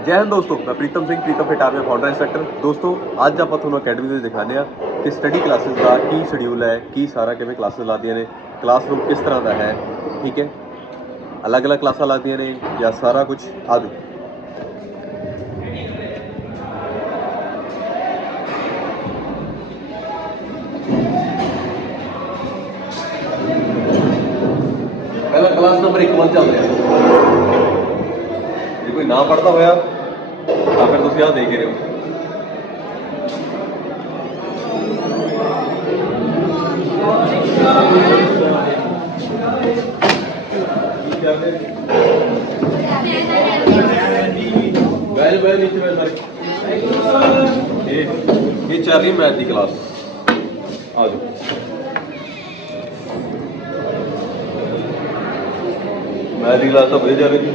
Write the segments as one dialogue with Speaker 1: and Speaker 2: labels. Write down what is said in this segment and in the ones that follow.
Speaker 1: ਜੈ ਹਿੰਦ ਦੋਸਤੋ ਮੈਂ ਪ੍ਰੀਤਮ ਸਿੰਘ ਪ੍ਰੀਤਮ ਫਿਟਾਰਵੇ ਫਾਊਂਡਰ ਇੰਸਟ੍ਰਕਟਰ ਦੋਸਤੋ ਅੱਜ ਆਪਾਂ ਤੁਹਾਨੂੰ ਅਕੈਡਮੀ ਦੇ ਵਿੱਚ ਦਿਖਾਉਂਦੇ ਆ ਕਿ ਸਟੱਡੀ ਕਲਾਸਿਸ ਦਾ ਕੀ ਸ਼ਡਿਊਲ ਹੈ ਕੀ ਸਾਰਾ ਕਿਵੇਂ ਕਲਾਸਿਸ ਲੱਗਦੀਆਂ ਨੇ ਕਲਾਸਰੂਮ ਕਿਸ ਤਰ੍ਹਾਂ ਦਾ ਹੈ ਠੀਕ ਹੈ ਅਲੱਗ-ਅਲੱਗ ਕਲਾਸਾਂ ਲੱਗਦੀਆਂ ਨੇ ਜਾਂ ਸਾਰਾ ਕੁਝ ਆਦਿ ਪਹਿਲਾ ਕਲਾਸ ਨੰਬਰ 1 ਵੱਲ ਚੱਲ ਰਿਹਾ ਜੇ ਕੋਈ ਨਾ ਪੜਦਾ ਹੋਇਆ ਤਾਂ ਫਿਰ ਤੁਸੀਂ ਆਹ ਦੇਖ ਹੀ ਰਹੇ ਹੋ ਬੈਲ ਬੈਲ ਨੀਚੇ ਬੈਲ ਸਾਰੇ ਇਹ ਇਹ ਚੱਲ ਰਹੀ ਮੈਥ ਦੀ ਕਲਾਸ ਆ ਜਾਓ ਮੈਥ ਦੀ ਕਲਾਸ ਤਾਂ ਵਧੀਆ ਚੱਲ ਰਹੀ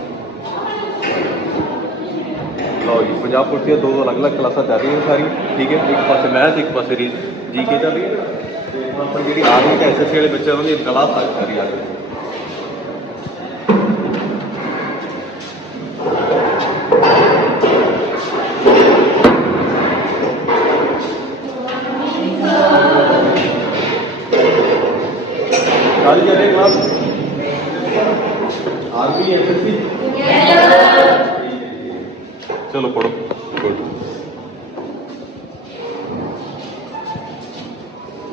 Speaker 1: ਲਓ ਜੀ ਪੰਜਾਬ ਪੁਲਿਸ ਦੀਆਂ ਦੋ ਦੋ ਅਲੱਗ-ਅਲੱਗ ਕਲਾਸਾਂ ਚੱਲ ਰਹੀਆਂ ਨੇ ਸਾਰੀਆਂ ਠੀਕ ਹੈ ਇੱਕ ਪਾਸੇ ਮੈਥ ਇੱਕ ਪਾਸੇ ਰੀ ਜੀ ਕੇ ਚੱਲ ਰਹੀ ਹੈ ਤੇ ਹੁਣ ਆਪਣੀ ਜਿਹੜੀ ਆਰਮੀ ਤੇ ਐਸਐਸਸੀ ਵਾਲੇ ਬੱਚਿਆਂ ਦੀ ਕਲਾਸ ਆ ਚੱਲ ਰਹੀ ਹੈ ਕਾਹਦੀ ਚੱਲ ਰਹੀ ਹੈ ਕਲਾਸ ਆਰਮੀ ਐਸਐਸਸੀ ਚਲੋ ਪੜੋ ਗੁੱਡ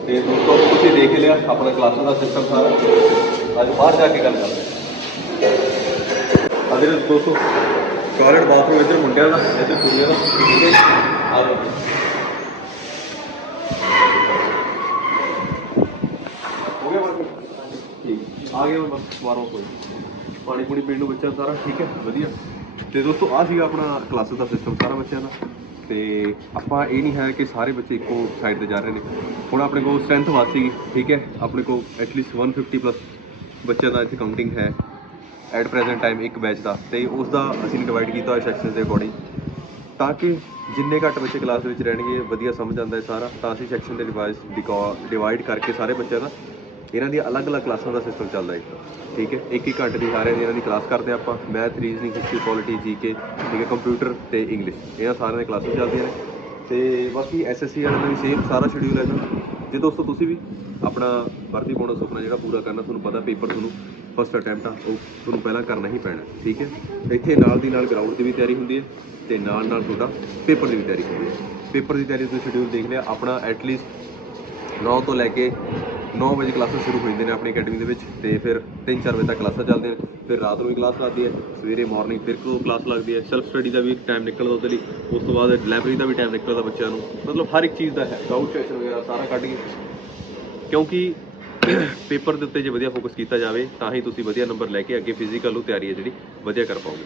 Speaker 1: ਤੇ ਦੋਸਤੋ, ਤੁਸੀਂ ਦੇਖ ਲਿਆ ਆਪਣਾ ਕਲਾਸਾਂ ਦਾ ਸਿਸਟਮ ਸਾਰਾ। ਅੱਜ ਬਾਹਰ ਜਾ ਕੇ ਗੱਲ ਕਰਦੇ ਹਾਂ। ਅਜੇ ਦੋਸਤੋ ਟਾਇਲਟ ਬਾਥਰੂਮ ਇੱਧਰ ਮੁੰਡਿਆਂ ਦਾ, ਇੱਧਰ ਕੁੜੀਆਂ ਦਾ। ਠੀਕ ਹੈ ਆ ਲਓ ਹੋ ਗਿਆ ਬਾਕੀ ਠੀਕ। ਆ ਗਿਆ ਬਸ ਮਾਰੋ ਕੋਈ ਪਾਣੀ ਪੂਣੀ ਪੀਣ ਨੂੰ ਬੱਚਾ ਸਾਰਾ, ਠੀਕ ਹੈ? ਵਧੀਆ। ਤੇ ਦੋਸਤੋ ਆ ਸੀਗਾ ਆਪਣਾ ਕਲਾਸਿਸ ਦਾ ਸਿਸਟਮ ਸਾਰਾ ਬੱਚਿਆਂ ਦਾ। ਤੇ ਆਪਾਂ ਇਹ ਨਹੀਂ ਹੈ ਕਿ ਸਾਰੇ ਬੱਚੇ ਇੱਕੋ ਸਾਈਡ ਤੇ ਜਾ ਰਹੇ ਨੇ। ਹੁਣ ਆਪਣੇ ਕੋਲ ਸਟਰੈਂਥ ਵੱਧ ਠੀਕ ਹੈ, ਆਪਣੇ ਕੋਲ ਐਟਲੀਸਟ 150 ਪਲੱਸ ਬੱਚਿਆਂ ਦਾ ਇੱਥੇ ਕਾਊਂਟਿੰਗ ਹੈ। ਐਟ ਪ੍ਰੈਜ਼ੈਂਟ ਟਾਈਮ ਇੱਕ ਬੈਚ ਦਾ, ਤੇ ਉਸ ਦਾ ਅਸੀਂ ਡਿਵਾਈਡ ਕੀਤਾ ਹੋਇਆ ਸੈਕਸ਼ਨਸ ਦੇ ਅਕੋਰਡਿੰਗ ਤਾਂ ਕਿ ਜਿੰਨੇ ਘੱਟ ਬੱਚੇ ਕਲਾਸ ਵਿੱਚ ਰਹਿਣਗੇ, ਵਧੀਆ ਸਮਝ ਆਉਂਦਾ ਹੈ ਸਾਰਾ, ਤਾਂ ਅਸੀਂ ਸੈਕਸ਼ਨ ਦੇ ਡਿਵਾਈਸ ਡਿਵਾਈਡ ਕਰਕੇ ਸਾਰੇ ਬੱਚਿਆਂ ਦਾ ਇਹਨਾਂ ਦੀਆਂ ਅਲੱਗ-ਅਲੱਗ ਕਲਾਸਾਂ ਦਾ ਸਿਸਟਮ ਚੱਲਦਾ ਹੈ ਠੀਕ ਹੈ? ਇੱਕ ਇੱਕ ਘੰਟੇ ਦੀ ਸਾਰਿਆਂ ਦੀ ਇਹਨਾਂ ਦੀ ਕਲਾਸ ਕਰਦੇ ਆਪਾਂ। Math, reasoning history polity GK ਠੀਕ ਹੈ? ਕੰਪਿਊਟਰ ਤੇ ਇੰਗਲਿਸ਼ ਇਹਨਾਂ ਸਾਰਿਆਂ ਦੀਆਂ ਕਲਾਸਾਂ ਚੱਲਦੀਆਂ ਨੇ। ਤੇ ਬਾਕੀ ਐਸਐਸਸੀ ਵਾਲਿਆਂ ਦਾ ਵੀ ਸੇਮ ਸਾਰਾ ਸ਼ਡਿਊਲ ਹੈ ਇਹਨਾਂ ਜੇ ਦੋਸਤੋ ਤੁਸੀਂ ਵੀ ਆਪਣਾ ਭਰਤੀ ਪਾਉਣ ਦਾ ਸੁਪਨਾ ਜਿਹੜਾ ਪੂਰਾ ਕਰਨਾ, ਤੁਹਾਨੂੰ ਪਤਾ ਪੇਪਰ ਤੁਹਾਨੂੰ ਫਸਟ ਅਟੈਂਪਟ ਆ, ਉਹ ਤੁਹਾਨੂੰ ਪਹਿਲਾਂ ਕਰਨਾ ਹੀ ਪੈਣਾ, ਠੀਕ ਹੈ? ਇੱਥੇ ਨਾਲ ਦੀ ਨਾਲ ਗਰਾਊਂਡ ਦੀ ਵੀ ਤਿਆਰੀ ਹੁੰਦੀ ਹੈ ਤੇ ਨਾਲ ਨਾਲ ਤੁਹਾਡਾ ਪੇਪਰ ਦੀ ਵੀ ਤਿਆਰੀ ਹੁੰਦੀ ਹੈ। ਪੇਪਰ ਦੀ ਤਿਆਰੀ ਤੁਸੀਂ ਸ਼ਡਿਊਲ ਦੇਖ ਲਿਆ, ਆਪਣਾ ਐਟਲੀਸਟ 9 ਤੋਂ ਲੈ ਕੇ 9 ਵਜੇ ਕਲਾਸਾਂ ਸ਼ੁਰੂ ਹੋ ਜਾਂਦੀਆਂ ਨੇ ਆਪਣੀ ਅਕੈਡਮੀ ਦੇ ਵਿੱਚ ਤੇ ਫਿਰ 3-4 ਵਜੇ ਤੱਕ ਕਲਾਸਾਂ ਚੱਲਦੀਆਂ ਨੇ ਫਿਰ ਰਾਤ ਨੂੰ ਵੀ ਕਲਾਸ ਲੱਗਦੀ ਹੈ ਸਵੇਰੇ ਮਾਰਨਿੰਗ ਫਿਰ ਕੋ ਕਲਾਸ ਲੱਗਦੀ ਹੈ ਸੈਲਫ ਸਟੱਡੀ ਦਾ ਵੀ ਟਾਈਮ ਨਿਕਲਦਾ ਉਹਦੇ ਲਈ ਉਸ ਤੋਂ ਬਾਅਦ ਲਾਇਬ੍ਰੇਰੀ ਦਾ ਵੀ ਟਾਈਮ ਨਿਕਲਦਾ ਬੱਚਿਆਂ ਨੂੰ ਮਤਲਬ ਹਰ ਇੱਕ ਚੀਜ਼ ਦਾ ਹੈ। ਡਾਊਟ ਸੈਸ਼ਨ ਵਗੈਰਾ ਸਾਰਾ ਕੱਢ ਕੇ। ਕਿਉਂਕਿ ਪੇਪਰ ਦੇ ਉੱਤੇ ਜੇ ਵਧੀਆ ਫੋਕਸ ਕੀਤਾ ਜਾਵੇ ਤਾਂ ਹੀ ਤੁਸੀਂ ਵਧੀਆ ਨੰਬਰ ਲੈ ਕੇ ਅੱਗੇ ਫਿਜ਼ੀਕਲ ਨੂੰ ਤਿਆਰੀ ਹੈ ਜਿਹੜੀ ਵਧੀਆ ਕਰ ਪਾਓਗੇ।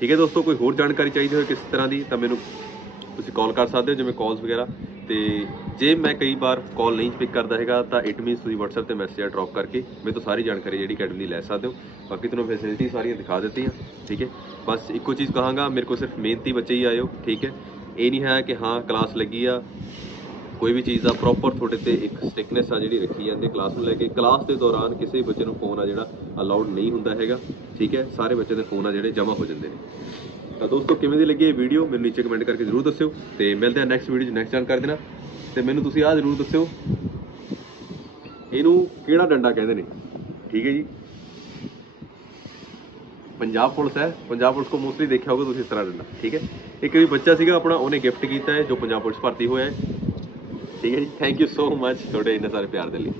Speaker 1: ਠੀਕ ਹੈ ਦੋਸਤੋ ਕੋਈ ਹੋਰ ਜਾਣਕਾਰੀ ਚਾਹੀਦੀ ਹੋਵੇ ਕਿਸ ਤਰ੍ਹਾਂ ਦੀ ਤਾਂ ਮੈਨੂੰ ਤੁਸੀਂ ਕਾਲ ਕਰ ਸਕਦੇ ਹੋ ਜਿਵੇਂ ਕਾਲਸ ਵਗੈਰਾ ਤੇ ਜੇ ਮੈਂ ਕਈ ਵਾਰ ਕਾਲ ਨਹੀਂ ਪਿਕ ਕਰਦਾ ਹੈਗਾ, ਤਾਂ ਇਟ ਮੀਨਸ ਤੁਸੀਂ WhatsApp ਤੇ ਮੈਸੇਜ ਡ੍ਰੌਪ ਕਰਕੇ ਮੇਰੇ ਤੋਂ ਸਾਰੀ ਜਾਣਕਾਰੀ ਜਿਹੜੀ ਅਕੈਡਮੀ ਦੀ ਲੈ ਸਕਦੇ ਹੋ। ਬਾਕੀ ਤੁਹਾਨੂੰ ਫੈਸਿਲਿਟੀ ਸਾਰੀਆਂ ਦਿਖਾ ਦਿੱਤੀਆਂ, ਠੀਕ ਹੈ? ਬਸ ਇੱਕੋ ਚੀਜ਼ ਕਹਾਂਗਾ, ਮੇਰੇ ਕੋਲ ਸਿਰਫ ਮਿਹਨਤੀ ਬੱਚੇ ਹੀ ਆਇਓ, ਠੀਕ ਹੈ? ਇਹ ਨਹੀਂ ਹੈ ਕਿ ਹਾਂ ਕਲਾਸ ਲੱਗੀ ਆ, ਕੋਈ ਵੀ ਚੀਜ਼ ਦਾ ਪ੍ਰੋਪਰ ਤੁਹਾਡੇ ਤੇ ਇੱਕ ਸਟਿਕਨੈਸ ਆ ਜਿਹੜੀ ਰੱਖੀ ਜਾਂਦੀ ਹੈ ਕਲਾਸ ਨੂੰ ਲੈ ਕੇ। ਕਲਾਸ ਦੇ ਦੌਰਾਨ ਕਿਸੇ ਵੀ ਬੱਚੇ ਨੂੰ ਫੋਨ ਆ ਜਿਹੜਾ ਅਲਾਉਡ ਨਹੀਂ ਹੁੰਦਾ ਹੈਗਾ, ਠੀਕ ਹੈ? ਸਾਰੇ ਬੱਚੇ ਦੇ ਫੋਨ ਆ ਜਿਹੜੇ ਜਮ੍ਹਾਂ ਹੋ ਜਾਂਦੇ ਨੇ। ਤਾਂ ਦੋਸਤੋ, ਕਿਵੇਂ ਦੀ ਲੱਗੀ ਇਹ ਵੀਡੀਓ ਮੈਨੂੰ ਨੀਚੇ ਕਮੈਂਟ ਕਰਕੇ ਜ਼ਰੂਰ ਦੱਸਿਓ ਤੇ ਮਿਲਦੇ ਹਾਂ ਨੈਕਸਟ ਵੀਡੀਓ 'ਚ। ਨੈਕਸਟ ਜਾਣਕਾਰੀ ਦੇਣਾ ਤੇ ਮੈਨੂੰ ਤੁਸੀਂ ਆਹ ਜ਼ਰੂਰ ਦੱਸਿਓ। ਇਹਨੂੰ ਕਿਹੜਾ ਡੰਡਾ ਕਹਿੰਦੇ ਨੇ? ਠੀਕ ਹੈ ਜੀ। ਪੰਜਾਬ ਪੁਲਿਸ ਹੈ। ਪੰਜਾਬ ਪੁਲਿਸ ਕੋ ਮੋਸਟਲੀ ਦੇਖਿਆ ਹੋਗਾ ਤੁਸੀਂ ਇਸ ਤਰ੍ਹਾਂ ਡੰਡਾ। ਠੀਕ ਹੈ। ਇੱਕ ਵੀ ਬੱਚਾ ਸੀਗਾ ਆਪਣਾ, ਉਹਨੇ ਗਿਫਟ ਕੀਤਾ ਹੈ, ਜੋ ਪੰਜਾਬ ਪੁਲਿਸ ਭਰਤੀ ਹੋਇਆ ਹੈ। ਠੀਕ ਹੈ ਜੀ। ਥੈਂਕ ਯੂ ਸੋ ਮਚ ਤੁਹਾਡੇ ਇੰਨੇ ਸਾਰੇ ਪਿਆਰ ਦੇ ਲਈ।